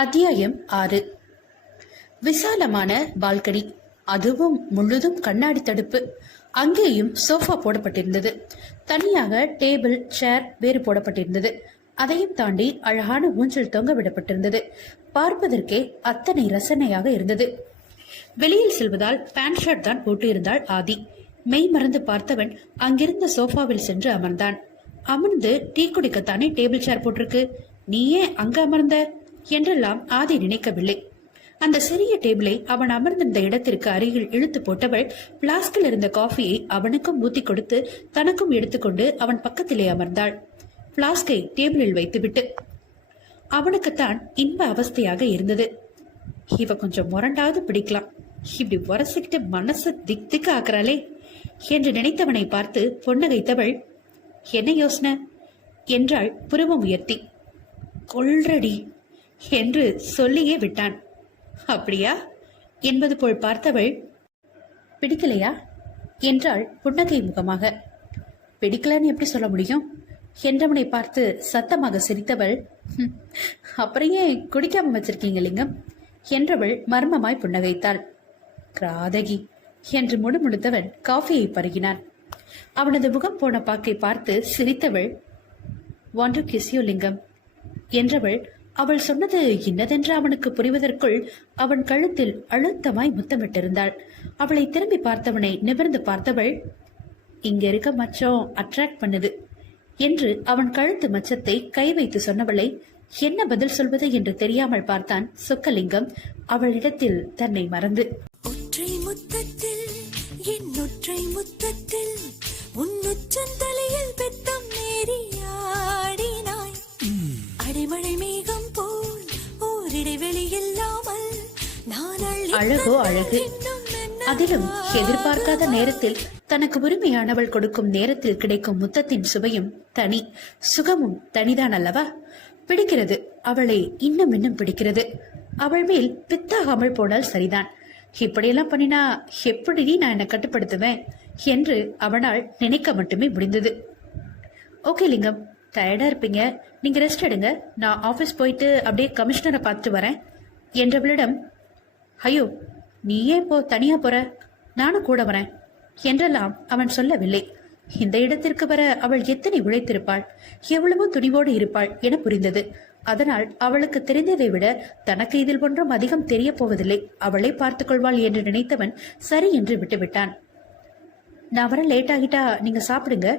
அத்தியாயம் 6. விசாலமான பால்கனி, அதுவும் முழுதும் கண்ணாடி தடுப்பு. அங்கேயும் சோஃபா போடப்பட்டிருந்தது. தனியாக டேபிள் சேர் வேறு போடப்பட்டிருந்தது. அதையும் தாண்டி அழகான ஊஞ்சல் தொங்க விடப்பட்டிருந்தது. பார்ப்பதற்கே அத்தனை ரசனையாக இருந்தது. வெளியில் செல்வதால் பேண்ட் ஷர்ட் தான் போட்டு இருந்தாள் ஆதி. மெய் மறந்து பார்த்தவன் அங்கிருந்த சோஃபாவில் சென்று அமர்ந்தான். அமர்ந்து டீ குடிக்கத்தானே டேபிள் சேர் போட்டிருக்கு, நீ ஏன் அங்க அமர்ந்த என்றெல்லாம் ஆதி நினைக்கவில்லை. அந்த சிறிய டேபிளை அவன் அமர்ந்திருந்த இடத்திற்கு அருகில் இழுத்து போட்டவள் பிளாஸ்கில் இருந்த காஃபியை அவனுக்கும் ஊத்தி கொடுத்து தனக்கும் எடுத்துக்கொண்டு அவன் பக்கத்திலே அமர்ந்தாள். பிளாஸ்கை டேபிளில் வைத்துவிட்டு. அவனுக்குத்தான் இன்ப அவஸ்தையாக இருந்தது. இவ கொஞ்சம் முரண்டாவது பிடிக்கலாம், இப்படி உரசிக்கிட்டு மனசு திக் ஆக்குறாளே என்று நினைத்தவனை பார்த்து பொன்னகைத்தவள், என்ன யோசனை என்றாள் புருவம் உயர்த்தி. கொல்றடி என்று சொல்லியே விட்டான். அப்படியா என்பது போல் பார்த்தவள், பிடிக்கலையா என்றாள் புன்னகை முகமாக. பிடிக்கலன்னு எப்படி சொல்ல முடியும் என்றவனை பார்த்து சத்தமாக சிரித்தவள், அப்புறம் ஏன் குடிக்காம வச்சிருக்கீங்க லிங்கம் என்றவள் மர்மமாய் புன்னகைத்தாள். கிராதகி என்று முணுமுணுத்தவன் காஃபியை பருகினான். அவனது முகம் போன பாக்கை பார்த்து சிரித்தவள், வாண்ட் டு கிஸ் யூ லிங்கம் என்றவள். அவள் சொன்னது இன்னதென்று அவனுக்கு புரிவதற்குள் அவன் கழுத்தில் அழுத்தமாய் முத்தமிட்டிருந்தாள். அவளை திரும்பி பார்த்தவனை நிமிர்ந்து பார்த்தவள், இங்க இருக்க மச்சம் அட்ராக்ட் பண்ணுது என்று அவன் கழுத்து மச்சத்தை கை வைத்து சொன்னவளை என்ன பதில் சொல்வது என்று தெரியாமல் பார்த்தான் சொக்கலிங்கம். அவளிடத்தில் தன்னை மறந்து. ஒற்றை முத்தத்தில் என் ஒற்றை முத்தத்தில் உன்னுச்சந்தலையில் பெத்தம் நேரியாடினாய், அடிமழை மேகம் போல் ஓரிடைவெளி இல்லாமல் நான் அழகோ அழகு, அதிலும் எதிர்பார்க்காத நேரத்தில் தனக்கு உரிமையானவள் கொடுக்கும் நேரத்தில் கிடைக்கும் முத்தத்தின் சுவையும் தனி, சுகமும் தனிதான் அல்லவா? பிடிக்கிறது, அவளை இன்னும் இன்னும் பிடிக்கிறது. அவள் மேல் பித்தாகாமல் போனால் சரிதான். இப்படியெல்லாம் பண்ணினா எப்படி நான் என்னை கட்டுப்படுத்துவேன் என்று அவனால் நினைக்க மட்டுமே முடிந்தது. ஓகே லிங்கம், டயர்டா இருப்பீங்க, நீங்க ரெஸ்ட் எடுங்க, நான் ஆபீஸ் போயிட்டு அப்படியே கமிஷனரை பார்த்துட்டு வரேன் என்றவளிடம், ஐயோ நீ ஏன் இப்போ தனியா போற, நானும் கூட வரேன் என்றெல்லாம் அவன் சொல்லவில்லை. இந்த இடத்திற்கு வர அவள் எத்தனை உழைத்திருப்பாள், எவ்வளவோ துணிவோடு இருப்பாள் என புரிந்தது. அதனால் அவளுக்கு தெரிந்ததை விட தனக்கு இதில் ஒன்றும் அதிகம் தெரிய போவதில்லை, அவளை பார்த்துக் கொள்வாள் என்று நினைத்தவன் சரி என்று விட்டுவிட்டான். நான் வர லேட் ஆகிட்டா நீங்க சாப்பிடுங்க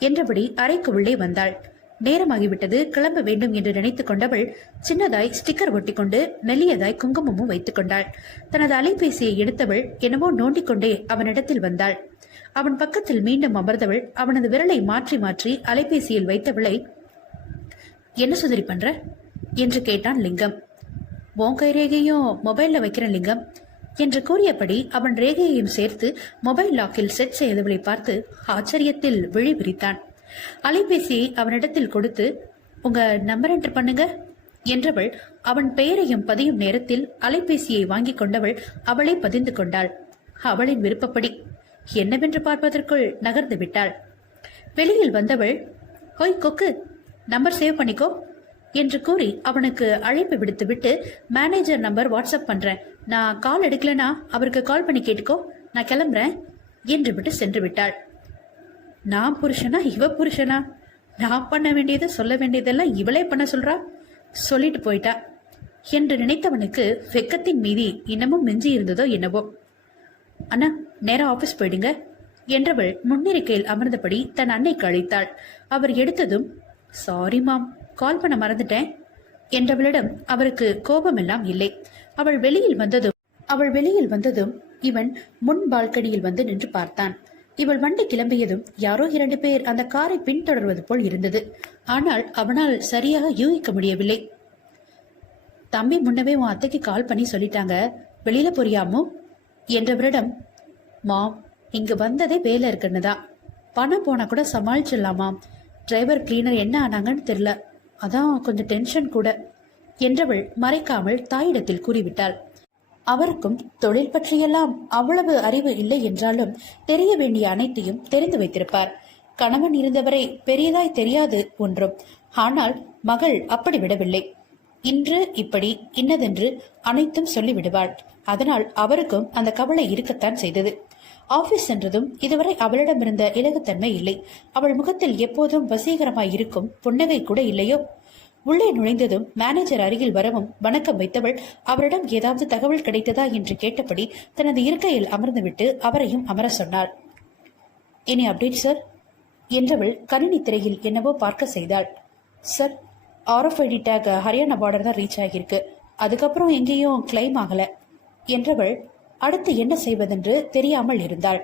என்றபடி அறைக்கு உள்ளே வந்தாள். நேரமாகிவிட்டது, கிளம்ப வேண்டும் என்று நினைத்துக் கொண்டவள் சின்னதாய் ஸ்டிக்கர் ஒட்டி கொண்டு மெல்லியதாய் குங்குமமும் வைத்துக் கொண்டாள். தனது அலைபேசியை எடுத்தவள் என்னவோ நோண்டிக்கொண்டே அவனிடத்தில் வந்தாள். அவன் பக்கத்தில் மீண்டும் அமர்ந்தவள் அவனது விரலை மாற்றி மாற்றி அலைபேசியில் வைத்தவளை, என்ன சுதரி பண்ற என்று கேட்டான் லிங்கம். உன் கை ரேகையும் மொபைல்ல வைக்கிறேன் லிங்கம் என்று கூறியபடி அவன் ரேகையையும் சேர்த்து மொபைல் லாக்கில் செட் செய்தவளை பார்த்து ஆச்சரியத்தில் விழி விரித்தான். அலைபேசியை அவனிடத்தில் கொடுத்து, உங்க நம்பர் என்டர் பண்ணுங்க என்றவள் அவன் பெயரையும் பதியும் நேரத்தில் அலைபேசியை வாங்கி கொண்டவள் அவளை பதிந்து கொண்டாள். அவளின் விருப்பப்படி என்னவென்று பார்ப்பதற்குள் நகர்ந்து விட்டாள். வெளியில் வந்தவள், ஹோய் கொக்கு, நம்பர் சேவ் பண்ணிக்கோ என்று கூறி அவனுக்கு அழைப்பு விடுத்துவிட்டு, மேனேஜர் நம்பர் வாட்ஸ்அப் பண்றேன், நான் கால் எடுக்கலனா அவருக்கு கால் பண்ணி கேட்டுக்கோ, நான் கிளம்புறேன் என்று விட்டு சென்று விட்டாள். நான் புருஷனா இவ புருஷனா, நான் பண்ண வேண்டியதை சொல்ல வேண்டியதெல்லாம் இவளே பண்ண சொல்றா, சொல்லிட்டு போயிட்டா என்று நினைத்தவனுக்கு வெக்கத்தின் மீதி இன்னமும் மிஞ்சி இருந்ததோ என்னவோ. அண்ணா நேரா ஆபீஸ் போயிடுங்க என்றவள் முன்னிருக்கையில் அமர்ந்தபடி தன் அன்னைக்கு அழைத்தாள். அவர் எடுத்ததும், சாரி மாம், கால் பண்ண மறந்துட்டேன் என்றவளிடம் அவருக்கு கோபமெல்லாம் இல்லை. அவள் வெளியில் வந்ததும் இவன் முன் பால்கனியில் வந்து நின்று பார்த்தான். இவள் வண்டி கிளம்பியதும் யாரோ 2 பேர் அந்த காரை பின்தொடர்வது போல் இருந்தது. ஆனால் அவனால் சரியாக யூகிக்க முடியவில்லை. தம்பி முன்னவே உன் அத்தைக்கு கால் பண்ணி சொல்லிட்டாங்க, வெளியில போறியாமோ என்றவரிடம், மாம் இங்கு வந்ததே வேலை இருக்குன்னுதான், பணம் போனா கூட சமாளிச்சிடலாமாம், டிரைவர் கிளீனர் என்ன ஆனாங்கன்னு தெரியல, அதான் கொஞ்சம் டென்ஷன் கூட என்றவள் மறைக்காமல் தாயிடத்தில் கூறிவிட்டாள். அவருக்கும் தொழில் பற்றியெல்லாம் அவ்வளவு அறிவு இல்லை என்றாலும் தெரிய வேண்டிய அனைத்தையும் தெரிந்து வைத்திருப்பார். கணவன் இருந்தவரை பெரியதாய் தெரியாது ஒன்றும். ஆனால் மகள் அப்படி விடவில்லை. இன்று இப்படி இன்னதென்று அனைத்தும் சொல்லிவிடுவாள். அதனால் அவருக்கும் அந்த கவலை இருக்கத்தான் செய்தது. ஆபீஸ் சென்றதும் இதுவரை அவளிடமிருந்த இலகுத்தன்மை இல்லை. அவள் முகத்தில் எப்போதும் வசீகரமாய் இருக்கும் புன்னகை கூட இல்லையோ? உள்ளே நுழைந்ததும் மேனேஜர் அருகில் வரவும் வணக்கம் வைத்தவள் அவரிடம் ஏதாவது தகவல் கிடைத்ததா என்று கேட்டபடி தனது இருக்கையில் அமர்ந்துவிட்டு அவரையும் அமர சொன்னாள். எனி அப்டேட் சார் என்றவள் கணினி திரையில் என்னவோ பார்க்க செய்தாள். Sir, RFID take Haryana border தான் ரீச் ஆகியிருக்கு. அதுக்கப்புறம் எங்கேயும் கிளைம் ஆகல என்றவள் அடுத்து என்ன செய்வதென்று தெரியாமல் இருந்தாள்.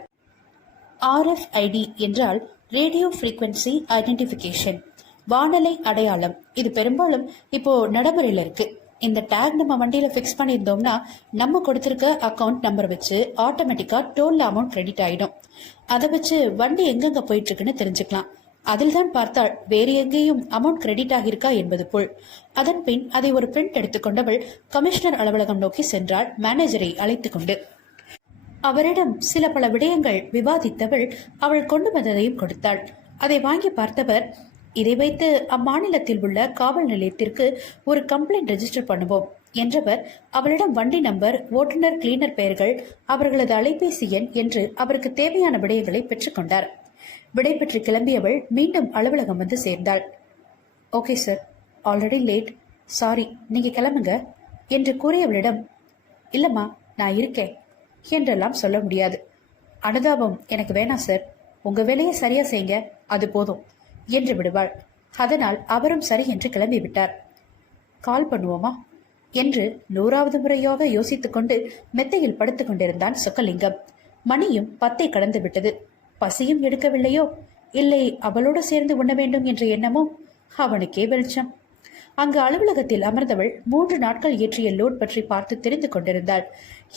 RFID என்றால் ரேடியோ ஃப்ரீக்வன்சி ஐடென்டிஃபிகேஷன், வானலை அடையாளம். இது பெரும்பாலும் இப்போ நடைமுறையில் இருக்கு. இந்த டேக் நம்ம வண்டியில பிக்ஸ் பண்ணியிருந்தோம்னா நம்ம கொடுத்திருக்க அக்கௌண்ட் நம்பர் வச்சு ஆட்டோமேட்டிக்கா டோல் அமௌண்ட் கிரெடிட் ஆயிடும். அதை வச்சு வண்டி எங்கெங்க போயிட்டு இருக்குன்னு தெரிஞ்சுக்கலாம். அதில் தான் பார்த்தாள் வேறு எங்கேயும் அமௌண்ட் கிரெடிட் ஆகியிருக்கா என்பது போல். அதன் பின் அதை ஒரு பிரிண்ட் எடுத்துக்கொண்டவள் கமிஷனர் அலுவலகம் நோக்கி சென்றாள், மேனேஜரை அழைத்து கொண்டு. அவரிடம் சில பல விடயங்கள் விவாதித்தவள் அவள் கொண்டு வந்ததையும் கொடுத்தாள். அதை வாங்கி பார்த்தவர், இதை வைத்து அம்மாநிலத்தில் உள்ள காவல் நிலையத்திற்கு ஒரு கம்ப்ளைண்ட் ரெஜிஸ்டர் பண்ணுவோம் என்றவர் அவளிடம் வண்டி நம்பர், ஓட்டுநர், கிளீனர் பெயர்கள், அவர்களது அலைபேசி எண் என்று அவருக்கு தேவையான விடயங்களை பெற்றுக்கொண்டார். விடை பெற்று கிளம்பியவள் மீண்டும் அலுவலகம் வந்து சேர்ந்தாள். Okay sir, already late, sorry, நீங்க கிளம்புங்க என்று கூறியவளிடம், இல்லம்மா நான் இருக்கேன் என்றெல்லாம் சொல்ல முடியாது. அனுதாபம் எனக்கு வேணாம் சார், உங்க வேலையை சரியா செய்யுங்க, அது போதும் என்று விடுவாள். அதனால் அவரும் சரி என்று கிளம்பிவிட்டார். கால் பண்ணுவோமா என்று 100வது முறையாக யோசித்துக் கொண்டு மெத்தையில் படுத்துக் கொண்டிருந்தான் சொக்கலிங்கம். மணியும் 10 கடந்து விட்டது. பசியும் எடுக்கவில்லையோ, இல்லை அவளோடு சேர்ந்து உண்ண வேண்டும் என்ற எண்ணமோ? அவனுக்கே வெளிச்சம். அங்கு அலுவலகத்தில் அமர்ந்தவள் 3 நாட்கள் ஏற்றிய லோட் பற்றி பார்த்து தெரிந்து கொண்டிருந்தாள்.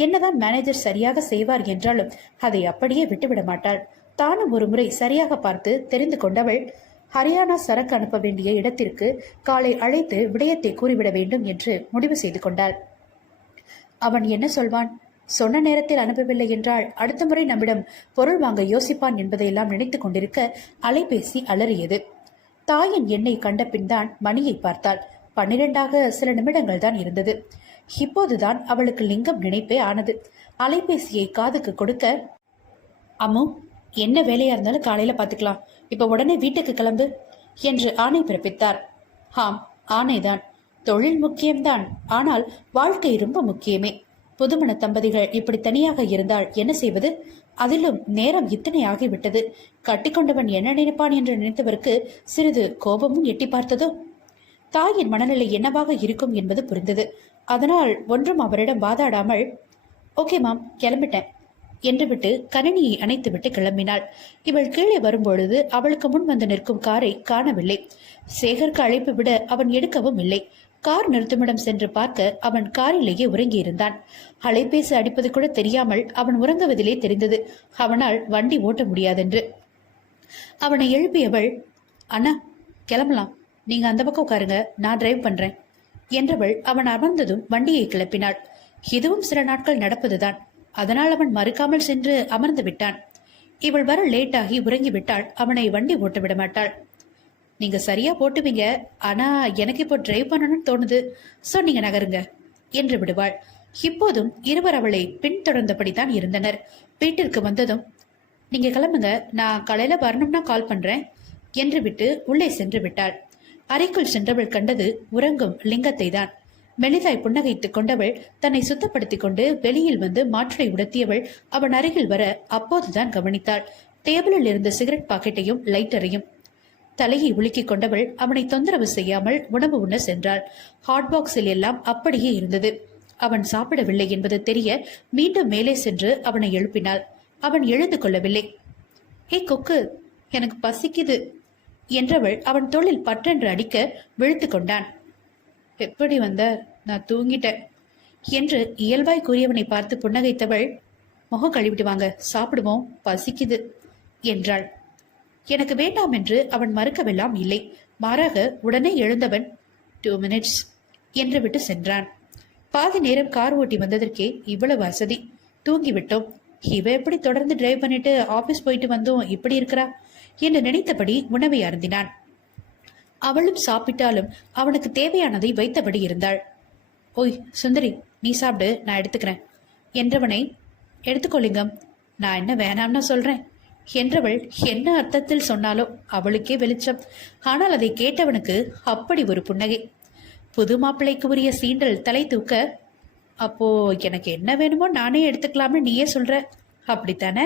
என்னதான் மேனேஜர் சரியாக செய்வார் என்றாலும் அதை அப்படியே விட்டுவிட மாட்டாள். தானும் ஒரு முறை சரியாக பார்த்து தெரிந்து கொண்டவள் ஹரியானா சரக்கு அனுப்ப வேண்டிய இடத்திற்கு காலை அழைத்து விடயத்தை கூறிவிட வேண்டும் என்று முடிவு செய்து கொண்டாள். அவன் என்ன சொல்வான்? சொன்ன நேரத்தில் அனுப்பவில்லை என்றால் அடுத்த முறை நம்மிடம் பொருள் வாங்க யோசிப்பான் என்பதையெல்லாம் நினைத்துக் கொண்டிருக்க அலைபேசி அலறியது. தாயின் எண்ணை கண்ட பின் தான் மணியை பார்த்தாள். 12 சில நிமிடங்கள் தான் இருந்தது. இப்போதுதான் அவளுக்கு லிங்கம் நினைப்பே ஆனது. அலைபேசியை காதுக்கு கொடுக்க, அம்மு, என்ன வேலையா இருந்தாலும் காலையில பாத்துக்கலாம், இப்ப உடனே வீட்டுக்கு கிளம்பு என்று ஆணை பிறப்பித்தார். ஆம், ஆணைதான். தொழில் முக்கியம்தான், ஆனால் வாழ்க்கை ரொம்ப முக்கியமே. புதுமண தம்பதிகள் இப்படி தனியாக இருந்தால் என்ன செய்வது? அதிலும் நேரம் இத்தனை ஆகிவிட்டது. கட்டிக்கொண்டவன் என்ன நினைப்பான் என்று நினைத்தவருக்கு சிறிது கோபமும் எட்டி பார்த்ததோ. தாயின் மனநிலை என்னவாக இருக்கும் என்பது புரிந்தது. அதனால் ஒன்றும் அவரிடம் வாதாடாமல், ஓகே மாம், கிளம்பிட்டேன் என்று விட்டு கணினியை அணைத்துவிட்டு கிளம்பினாள். இவள் கீழே வரும்பொழுது அவளுக்கு முன் வந்து நிற்கும் காரை காணவில்லை. சேகருக்கு அழைப்பு விட அவன் எடுக்கவும் இல்லை. கார் நிறுத்துமிடம் சென்று பார்க்க அவன் காரிலேயே உறங்கியிருந்தான். அலைபேசி அடிப்பது கூட தெரியாமல் அவன் உறங்குவதிலே தெரிந்தது அவனால் வண்டி ஓட்ட முடியாதென்று. அவனை எழுப்பியவள், அண்ணா கிளம்பலாம், நீங்க அந்த பக்கம் உட்காருங்க, நான் டிரைவ் பண்றேன் என்றவள் அவன் அமர்ந்ததும் வண்டியை கிளப்பினாள். இதுவும் சில நாட்கள் நடப்பதுதான். அதனால் அவன் மறுக்காமல் சென்று அமர்ந்து விட்டான். இவள் வர லேட்டாகி உறங்கிவிட்டாள். அவனை வண்டி ஓட்ட விட மாட்டாள். நீங்க சரியா போட்டுவீங்க, ஆனா எனக்கு இப்போ டிரைவ் பண்ணணும்னு தோணுது, சோ நீங்க நகருங்க என்று விடுவாள். இப்போதும் இருவர் அவளை பின்தொடர்ந்தபடிதான் இருந்தனர். வீட்டிற்கு வந்ததும், நீங்க கிளம்புங்க, நான் காலையில வரணும்னா கால் பண்றேன் என்று விட்டு உள்ளே சென்று விட்டாள். அறைக்குள் சென்றவள் கண்டது உறங்கும் லிங்கத்தை தான். மெலிதாய் புன்னகைத்துக் கொண்டவள் தன்னை சுத்தப்படுத்திக் கொண்டு வெளியில் வந்து மாற்றை உடுத்தியவள் அவன் அருகில் வர அப்போதுதான் கவனித்தாள் டேபிளில் இருந்த சிகரெட் பாக்கெட்டையும் லைட்டரையும். தலையை உலுக்கிக் கொண்டவள் அவனை தொந்தரவு செய்யாமல் உணவு உண்ண சென்றாள். ஹாட் பாக்ஸில் எல்லாம் அப்படியே இருந்தது. அவன் சாப்பிடவில்லை என்பது தெரிய மீண்டும் மேலே சென்று அவனை எழுப்பினாள். அவன் எழுந்து கொள்ளவில்லை. ஏ கொக்கு, எனக்கு பசிக்குது என்றவள் அவன் தோளில் பற்றென்று அடிக்க விழுத்து கொண்டான். எப்படி வந்த? நான் தூங்கிட்டேன் என்று இயல்பாய் கூறியவனை பார்த்து புன்னகைத்தவள், முகம் கழுவிட்டு வாங்க, சாப்பிடுவோம், பசிக்குது என்றாள். எனக்கு வேண்டாம் என்று அவன் மறுக்கவெல்லாம் இல்லை. மாறாக உடனே எழுந்தவன் 2 minutes என்று விட்டு சென்றான். பாதி நேரம் கார் ஓட்டி வந்ததற்கே இவ்வளவு வசதி. தூங்கிவிட்டோம். இவ எப்படி தொடர்ந்து டிரைவ் பண்ணிட்டு ஆபீஸ் போயிட்டு வந்தோம் இப்படி இருக்கிறா என்று நினைத்தபடி உணவை அருந்தினான். அவளும் சாப்பிட்டாலும் அவனுக்கு தேவையானதை வைத்தபடி இருந்தாள். ஓய் சுந்தரி, நீ சாப்பிடு, நான் எடுத்துக்கிறேன் என்றவனை, எடுத்துக்கொள்ளிங்கம், நான் என்ன வேணாம்னு சொல்றேன் என்றவள் என்ன அர்த்தத்தில் சொன்னாலோ அவளுக்கே வெளிச்சம். ஆனால் அதை கேட்டவனுக்கு அப்படி ஒரு புன்னகை. புது மாப்பிள்ளைக்கு உரிய சீண்டல் தலை தூக்க, அப்போ எனக்கு என்ன வேணுமோ நானே எடுத்துக்கலாம்னு நீயே சொல்ற, அப்படித்தானே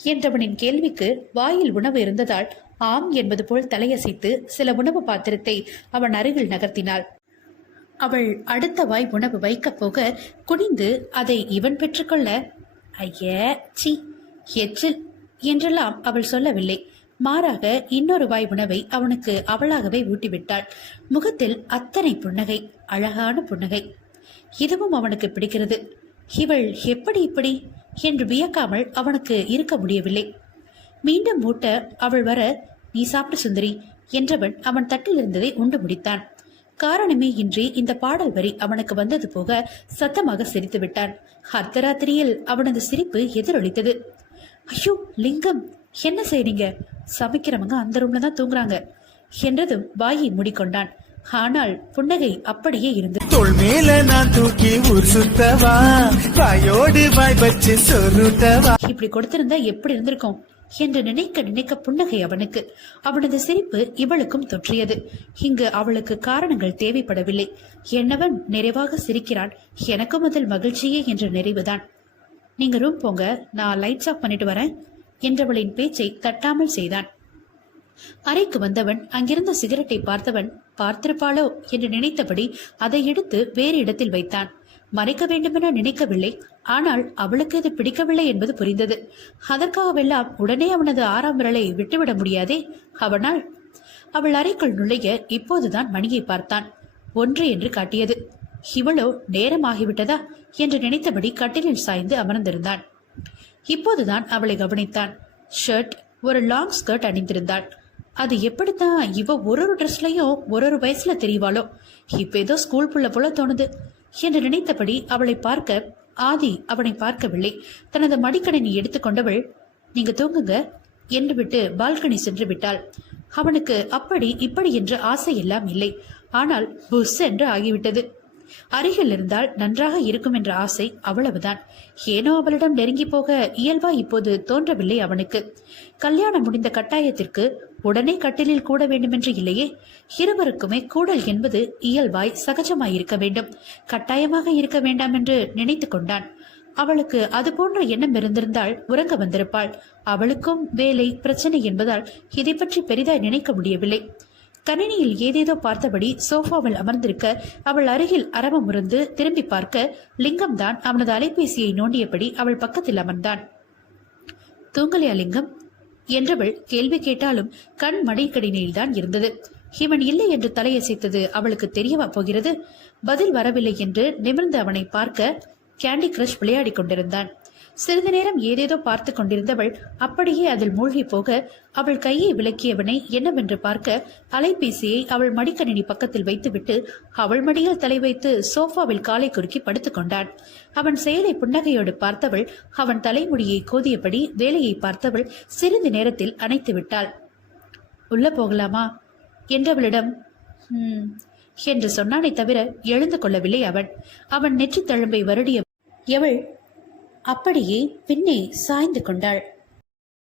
என்றவனின் கேள்விக்கு வாயில் உணவு இருந்ததால் ஆம் என்பது போல் தலையசைத்து சில உணவு பாத்திரத்தை அவன் அருகில் நகர்த்தினாள். அவள் அடுத்த வாய் உணவு வைக்கப் போக குனிந்து அதை இவன் பெற்றுக்கொள்ள, ஐயே சி எச்சில் என்றெல்லாம் அவள் சொல்லவில்லை. மாறாக இன்னொரு வாய் உணவை அவனுக்கு அவளாகவே ஊட்டிவிட்டாள். முகத்தில் அத்தனை புன்னகை, அழகான புன்னகை. இதுவும் அவனுக்கு பிடிக்கிறது. இவள் எப்படி இப்படி என்று வியக்காமல் அவனுக்கு இருக்க முடியவில்லை. மீண்டும் மூட்ட அவள் வர, நீ சாப்பிட்டு சுந்தரி என்றவன் அவன் தட்டில் இருந்ததை உண்டு முடித்தான். காரணமே இன்றி இந்த பாடல் வரி அவனுக்கு வந்தது போக சத்தமாக சிரித்து விட்டான். அர்த்தராத்திரியில் அவனது சிரிப்பு எதிரொலித்தது. ஐயோ லிங்கம், என்ன செய்றீங்க? சமைக்கிறவங்க அந்த ரூம்ல தான் தூங்குறாங்க என்றதும் வாயை மூடிக்கொண்டான். ஆனால் புன்னகை அப்படியே இருந்தது. தோள் மேல நான் தூக்கி ஊர் சுத்தவா, வாயோடு வாய் வச்சு சொருட்டவா. இப்படி கொடுத்திருந்தா எப்படி இருந்திருக்கும் என்று நினைக்க நினைக்க புன்னகை அவனுக்கு. அவனது சிரிப்பு இவளுக்கும் தொற்றியது. இங்கு அவளுக்கு காரணங்கள் தேவைப்படவில்லை. என்னவன் நிறைவாக சிரிக்கிறான், எனக்கும் அதில் மகிழ்ச்சியே என்ற நிறைவுதான். நீங்க ரூம் போங்க, நான் லைட்ஸ் ஆஃப் பண்ணிட்டு வரேன் என்றவளின் பேச்சை தட்டாமல் செய்தான். அறைக்கு வந்தவன் அங்கிருந்த சிகரெட்டை பார்த்தவன், பார்த்திருப்பாளோ என்று நினைத்தபடி அதை எடுத்து வேறு இடத்தில் வைத்தான். மறைக்க வேண்டுமென நினைக்கவில்லை. ஆனால் அவளுக்கு இது பிடிக்கவில்லை என்பது புரிந்தது. அதற்காகவெல்லாம் உடனே அவனது 6ஆம் விரலை விட்டுவிட முடியாதே அவனால். அவள் அறைக்குள் நுழைய இப்போதுதான் மணியை பார்த்தான். 1 என்று காட்டியது. இவளோ நேரமாகிவிட்டதா என்று நினைத்தபடி கட்டிலில் சாய்ந்து அமர்ந்திருந்தான். இப்போதுதான் அவளை கவனித்தான். ஷர்ட், ஒரு லாங் ஸ்கர்ட் அணிந்திருந்தாள். அது எப்படித்தான் இவ ஒரு ட்ரெஸ்லயும் ஒரு வயசுல தெரியவாளோ, இப்ப ஏதோ ஸ்கூல் புள்ள போல தோணுது என்று நினைத்தபடி அவளை பார்க்க ஆதி அவனை பார்க்கவில்லை. தனது மடிக்கணினி எடுத்துக்கொண்டவள், நீங்க தூங்குங்க என்று விட்டு பால்கனி சென்று விட்டாள். அவனுக்கு அப்படி இப்படி என்ற ஆசை எல்லாம் இல்லை. ஆனால் புஷ் என்று ஆகிவிட்டது. அருகில் இருந்தால் நன்றாக இருக்கும் என்ற ஆசை, அவ்வளவுதான். ஏனோ அவளிடம் நெருங்கி போக இயல்பா இப்போது தோன்றவில்லை அவனுக்கு. கல்யாணம் முடிந்த கட்டாயத்திற்கு உடனே கட்டிலில் கூட வேண்டுமென்று இல்லையே. இருவருக்குமே கூடல் என்பது இயல்பாய் சகஜமாய் இருக்க வேண்டும், கட்டாயமாக இருக்க வேண்டாம் என்று நினைத்து கொண்டான். அவளுக்கு அது போன்ற எண்ணம் இருந்திருந்தால் உறங்க வந்திருப்பாள். அவளுக்கும் வேலை பிரச்சனை என்பதால் இதை பற்றி பெரிதாய் நினைக்க முடியவில்லை. கணினியில் ஏதேதோ பார்த்தபடி சோஃபாவில் அமர்ந்திருக்க அவள் அருகில் அரவமுறந்து திரும்பி பார்க்க லிங்கம் தான் அவனது அலைபேசியை நோண்டியபடி அவள் பக்கத்தில் அமர்ந்தான். தூங்கலையா லிங்கம் என்றவள் கேள்வி கேட்டாலும் கண் மடிக்கடினில் தான் இருந்தது. இவன் இல்லை என்று தலையசைத்தது அவளுக்கு தெரியவா போகிறது? பதில் வரவில்லை என்று நிமிர்ந்து அவனை பார்க்க கேண்டி கிரஷ் விளையாடி கொண்டிருந்தான். சிறிது நேரம் ஏதேதோ பார்த்து கொண்டிருந்தவள் அப்படியே அதில் மூழ்கி போக அவள் கையை விலக்கியவனை என்னவென்று பார்க்க அலைபேசியை அவள் மடிக்கணினி பக்கத்தில் வைத்துவிட்டு அவள் மடியில் தலை வைத்து சோஃபாவில் காலை குறுக்கி படுத்துக் கொண்டான். அவன் செயலை புன்னகையோடு பார்த்தவள் அவன் தலைமுடியை கோதியபடி வேலையை பார்த்தவள் சிறிது நேரத்தில் அணைத்து விட்டாள். உள்ள போகலாமா என்றவளிடம் என்று சொன்னானே தவிர எழுந்து கொள்ளவில்லை அவன். அவன் நெற்றி தழும்பை வருடிய அவள் அப்படியே பின்னே சாய்ந்து கொண்டாள்.